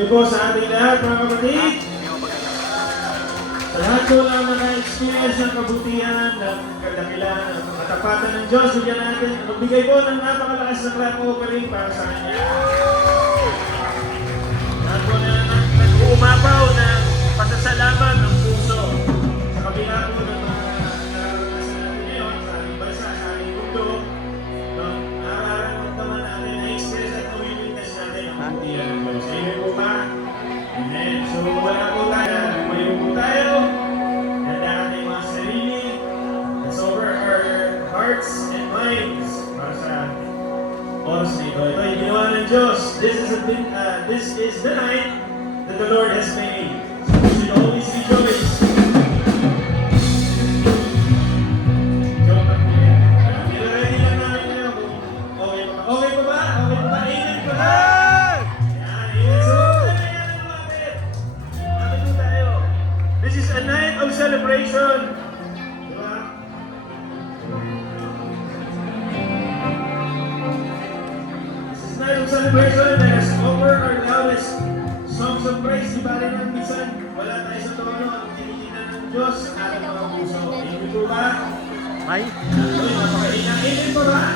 Gabi po sa ating lahat, mga kapatid. Sa lahat po lang naka-experience ng kabutihan, ng kadakilaan, ng katapatan ng Diyos, bigyan natin, magbigay po ng napakalakas na clap offering para sa Kanya. Lahat po na nag-uumapaw ng pasasalamat ng puso sa kabila po ng mga naranasan natin ngayon sa ating bansa, sa ating mundo. Nararamdaman natin na experience at communities natin ang kabutihan ng Diyos. Amen po ba? Amen. So wala po tayo, lumayo po tayo. Handa natin mga sarili. Let's over our hearts and minds para sa oras na ito. Ito ay ginawa ng Diyos. This is the night that the Lord has made. So we should always rejoice. Joke lang po yan. Ready lang namin kayo kung okay pa ba? Okay pa ba? Okay pa ba? Amen pa ba? This is a night of celebration. Diba? This is a night of celebration. Let us offer our loudest songs of praise. Di ba rin ang minsan? Wala tayo sa tono. Ang tinikinan ng Diyos sa ating mga puso. Amen po ba? Ay. Uy, napakainang. Amen po ba?